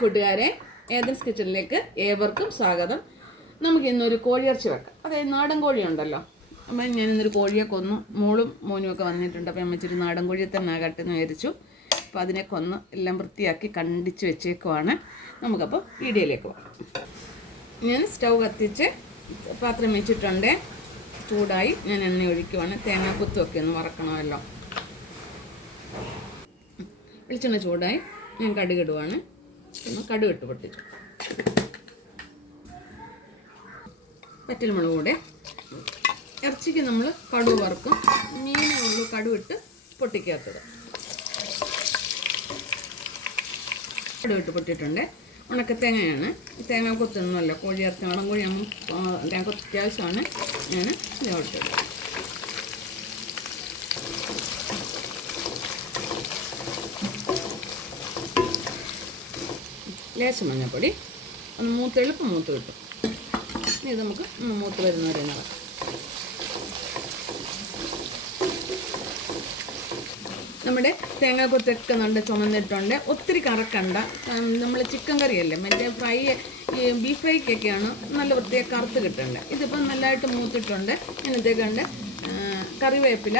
കൂട്ടുകാരെ ഏതൻസ് കിച്ചണിലേക്ക് ഏവർക്കും സ്വാഗതം. നമുക്ക് ഇന്നൊരു കോഴിയിറച്ചി വെക്കാം. അതായത് നാടൻ കോഴി ഉണ്ടല്ലോ അപ്പം ഞാൻ ഇന്നൊരു കോഴിയെ കൊന്നു. മോളും മോനും ഒക്കെ വന്നിട്ടുണ്ട്. അപ്പം അമ്മച്ചിരി നാടൻ കോഴിയെ തന്നെ ആകട്ടെ എന്ന് വിചാരിച്ചു. അപ്പോൾ അതിനെ കൊന്ന് എല്ലാം വൃത്തിയാക്കി കണ്ടിച്ച് വെച്ചേക്കുവാണ്. നമുക്കപ്പോൾ വീഡിയോയിലേക്ക് പോകാം. ഞാൻ സ്റ്റൗ കത്തിച്ച് പാത്രം വെച്ചിട്ടുണ്ട്. ചൂടായി ഞാൻ എണ്ണ ഒഴിക്കുവാണ്. തേങ്ങാക്കുത്തുമൊക്കെ ഒന്ന് വറക്കണമല്ലോ. വെളിച്ചെണ്ണ ചൂടായി ഞാൻ കടുകിടുവാണ് പിന്നെ കടുക് ഇട്ട് പൊട്ടിച്ചു പറ്റൽമുളക് കൂടെ. ഇറച്ചിക്ക് നമ്മൾ കടുവ് വറുക്കും. മീനേ ഉള്ളൂ കടുവിട്ട് പൊട്ടിക്കാത്തത്. കടുവിട്ട് പൊട്ടിയിട്ടുണ്ട്. ഉണക്ക തേങ്ങയാണ്. തേങ്ങ കൊത്തുന്നല്ല കോഴി ഇറച്ചി വളം കോഴി നമ്മൾ അത്യാവശ്യമാണ് ഞാൻ ഇതോട്ടിട്ടത് ലേശം മഞ്ഞൾപ്പൊടി ഒന്ന് മൂത്ത് എളുപ്പം മൂത്ത് കിട്ടും ഇനി ഇത് നമുക്ക് മൂത്ത് വരുന്ന വരുന്നവരെ നടക്കാം നമ്മുടെ തേങ്ങ കൊത്തൊക്കെ നല്ല ചുമന്നിട്ടുണ്ട്. ഒത്തിരി കറക്കണ്ട. നമ്മൾ ചിക്കൻ കറിയല്ലേ? മറ്റേ ഫ്രൈ ഈ ബീഫ് ഫ്രൈക്കൊക്കെയാണ് നല്ല വൃത്തിയായി കറുത്ത് കിട്ടേണ്ടത് ഇതിപ്പം നല്ലതായിട്ട് മൂത്തിട്ടുണ്ട്. ഇന്നത്തേക്കുണ്ട് കറിവേപ്പില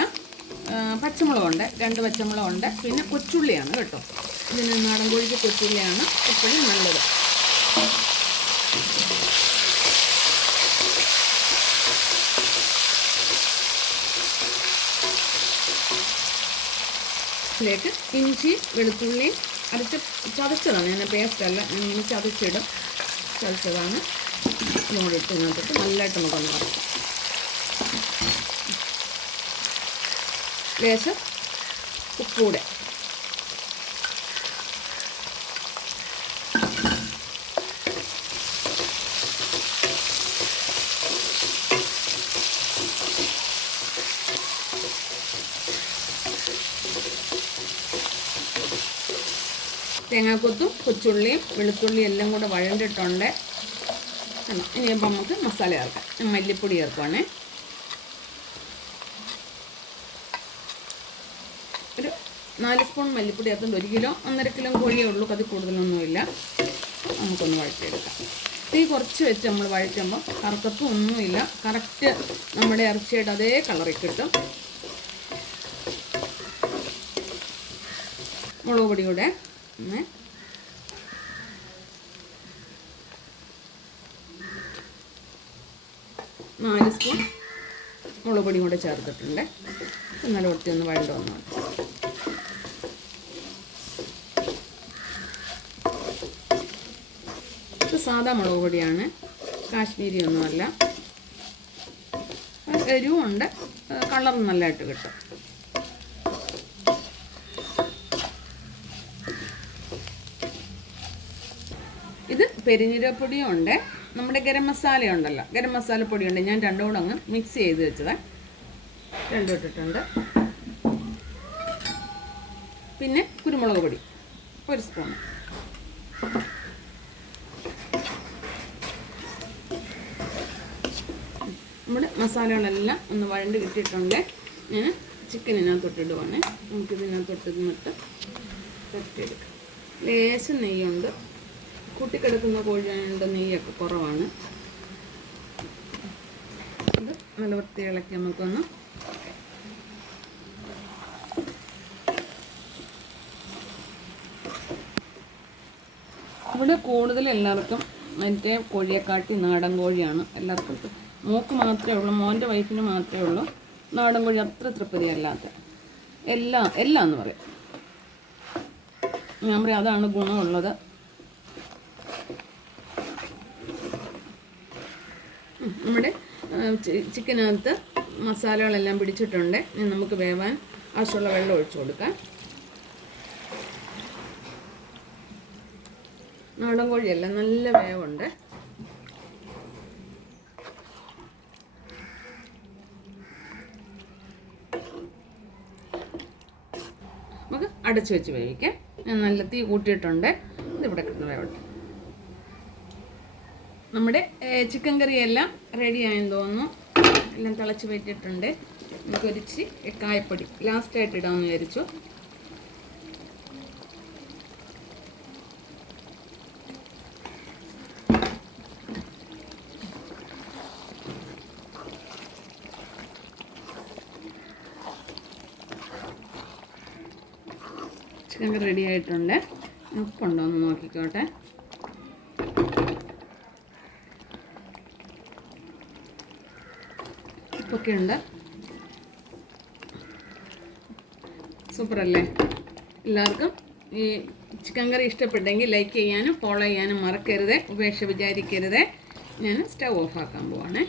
പച്ചമുളകുണ്ട് രണ്ട് പച്ചമുളകുണ്ട്. പിന്നെ കൊച്ചുള്ളിയാണ് കേട്ടോ. ഇതിന് നാടൻ കോഴിക്ക് കൊച്ചുള്ളിയാണ് എപ്പോഴും നല്ലത്. ഇതിലേക്ക് ഇഞ്ചി വെളുത്തുള്ളി അരച്ച് ചതച്ചതാണ്. ഞാൻ പേസ്റ്റ് അല്ല ഞാൻ ഇങ്ങനെ ചതച്ചിടും. ചതച്ചതാണ്. ഇട്ട് ഇതിനകത്തിട്ട് നല്ലതായിട്ട് നമുക്കൊന്ന് വറക്കാം. ലേശം ഉപ്പൂടെ തേങ്ങാക്കൊത്തും കൊച്ചുള്ളിയും വെളുത്തുള്ളിയും എല്ലാം കൂടെ വഴണ്ടിട്ടുണ്ട്? ഇനിയിപ്പോൾ നമുക്ക് മസാല ചേർക്കാം. മല്ലിപ്പൊടി ചേർക്കുവാണേ. ഒരു നാല് സ്പൂൺ മല്ലിപ്പൊടി ചേർത്തുകൊണ്ട് ഒരു കിലോ ഒന്നര കിലോ കോഴിയേ ഉള്ളൂ. അത് കൂടുതലൊന്നുമില്ല. നമുക്കൊന്ന് വഴറ്റിയെടുക്കാം. തീ കുറച്ച് വെച്ച് നമ്മൾ വഴറ്റുമ്പോൾ കറുക്കത്തും ഒന്നുമില്ല. കറക്റ്റ് നമ്മുടെ ഇറച്ചിയുടെ അതേ കളറിൽ കിട്ടും. മുളക് പൊടി കൂടെ ഒന്ന് നാല് സ്പൂൺ മുളക് പൊടിയും കൂടെ ചേർത്തിട്ടുണ്ട്. എന്നാലും ഒട്ടി ഒന്ന് വഴണ്ട് വന്നു. ഇത് സാധാ മുളക് പൊടിയാണ്. കാശ്മീരി ഒന്നുമല്ല. എരിവുമുണ്ട് കളറും നല്ലതായിട്ട് കിട്ടും ഇത് പെരിഞ്ഞിരപ്പൊടിയും ഉണ്ട് നമ്മുടെ ഗരം മസാല ഉണ്ടല്ലോ ഗരം മസാല പൊടിയുണ്ട്. ഞാൻ രണ്ടും കൂടെ അങ്ങ് മിക്സ് ചെയ്ത് വെച്ചത്. രണ്ടും ഇട്ടിട്ടുണ്ട്. പിന്നെ കുരുമുളക് പൊടി. ഒരു സ്പൂൺ നമ്മുടെ മസാലകളെല്ലാം ഒന്ന് വഴണ്ട് കിട്ടിയിട്ടുണ്ട് ഞാൻ ചിക്കനിനകത്തോട്ട് നമുക്കിതിനകത്തൊട്ട് നമുക്കിതിനകത്തോട്ട് നിന്നിട്ട് തട്ടിയെടുക്കാം. ലേശം നെയ്യുണ്ട്. കൂട്ടിക്കിടക്കുന്ന കോഴിയുടെ നെയ്യൊക്കെ കുറവാണ്. ഇത് നല്ല വൃത്തി ഇളക്കി നമുക്കൊന്ന് ഇവിടെ കൂടുതൽ എല്ലാവർക്കും മറ്റേ കോഴിയെക്കാട്ടി നാടൻ കോഴിയാണ് എല്ലാവർക്കും. മോക്ക് മാത്രമേ ഉള്ളൂ മോന്റെ വൈഫിന് മാത്രമേ ഉള്ളൂ. നാടൻ കോഴി അത്ര തൃപ്തി അല്ലാത്ത എല്ലാം എല്ലാം എന്ന് പറയും. ഞാൻ പറയും അതാണ് ഗുണമുള്ളത്. നമ്മുടെ ചിക്കനകത്ത് മസാലകളെല്ലാം പിടിച്ചിട്ടുണ്ട്. ഇനി നമുക്ക് വേവാൻ ആവശ്യമുള്ള വെള്ളം ഒഴിച്ചു കൊടുക്കാം. നാടൻ കോഴിയല്ല നല്ല വേവുണ്ട്. നമുക്ക് അടച്ചു വെച്ച് വേവിക്കാം. ഞാൻ നല്ല തീ കൂട്ടിയിട്ടുണ്ട്. ഇതിവിടെ കിടന്ന് വേവട്ടെ. നമ്മുടെ ചിക്കൻ കറി എല്ലാം റെഡി ആയെന്ന് തോന്നുന്നു. എല്ലാം തിളച്ച് വെച്ചിട്ടുണ്ട് നമുക്കൊരിച്ച് കായപ്പൊടി. ലാസ്റ്റായിട്ട് ഇടാമെന്ന് വിചാരിച്ചു. ചിക്കൻ കറി റെഡി ആയിട്ടുണ്ട്. ഉപ്പുണ്ടോ എന്ന് നോക്കിക്കോട്ടെ. ഉപ്പൊക്കെ ഉണ്ട്. സൂപ്പർ അല്ലേ എല്ലാവർക്കും ഈ ചിക്കൻ കറി ഇഷ്ടപ്പെട്ടെങ്കിൽ ലൈക്ക് ചെയ്യാനും ഫോളോ ചെയ്യാനും മറക്കരുത് ഉപേക്ഷ വിചാരിക്കരുത്. ഞാൻ സ്റ്റവ് ഓഫ് ആക്കാൻ പോവാണേ.